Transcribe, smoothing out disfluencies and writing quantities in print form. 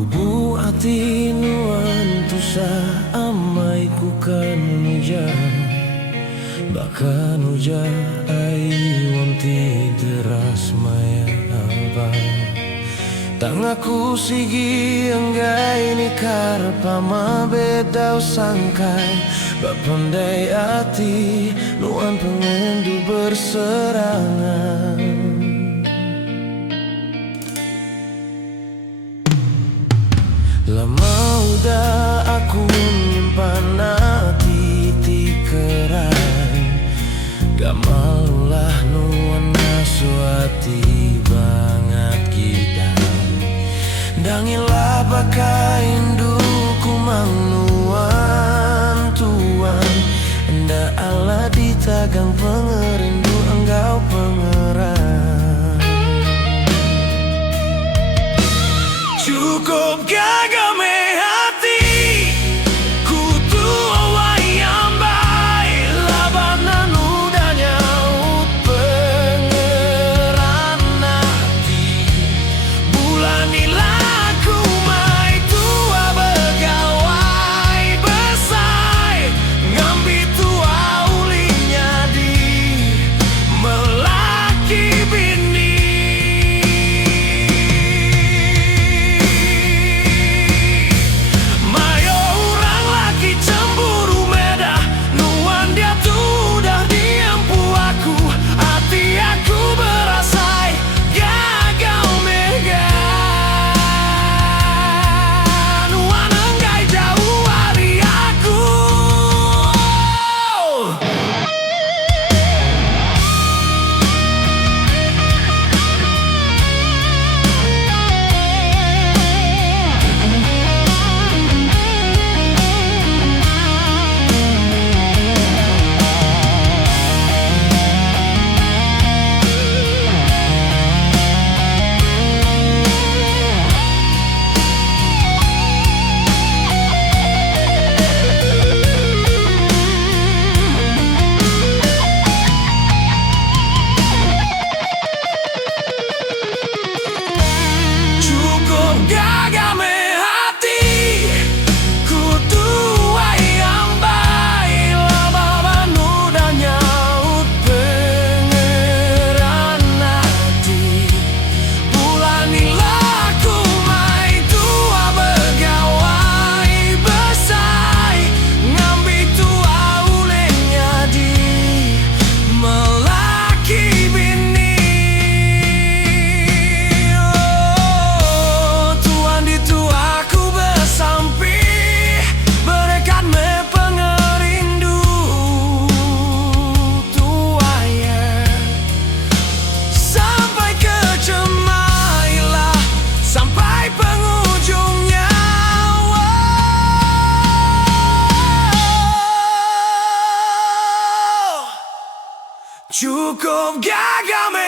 Kubu ati nuan tusa amai ku kan hujan, bahkan hujan ai wanti deras maya abang. Tangaku sigi anggai ni karpama bedau sangkai, bapandai ati nuan pengendu berserangan. Lama udah aku nyimpan hati tikeran, gak malulah nuan nasuati banget kita. Dangilah pakai induku mang nuan tuan, enda ala ditagang pengerindu enggau pengeran. Cukup gagame hati ku tuai ambai, labanan udah nyaut pengeran hati. Bulanilah ku mai tua begawai besai, ngambil tua ulinya di melaki bini. Cukup gagam